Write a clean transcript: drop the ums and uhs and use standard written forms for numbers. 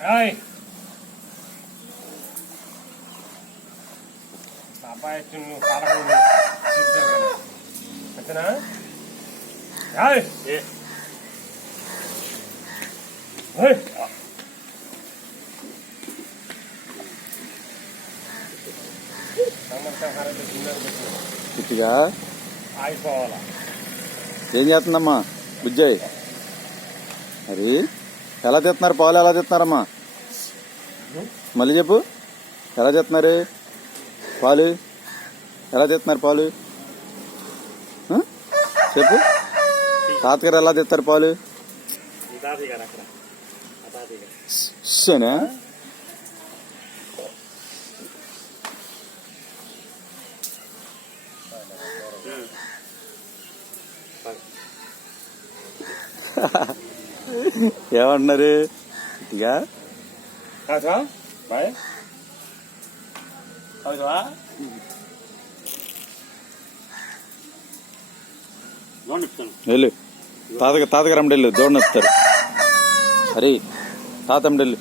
అబ్బాయి అంతేనా గట్టిగా ఆగిపోవాలా. ఏం చేస్తుందమ్మా బుజ్జాయి? మరి ఎలా తెస్తున్నారు పాలు? ఎలా తెస్తున్నారమ్మా? మళ్ళీ చెప్పు, ఎలా తెస్తున్నారు పాలు? ఎలా తెస్తున్నారు పాలు? చెప్పు, తాతగారు ఎలా తెస్తారు పాలు? సరేనా? ఏమంటున్నారు? ఇక వెళ్ళు తాతగారు అమ్మడెళ్ళు దోడు నొప్పుతారు. అరే తాతమ్మడెళ్ళు.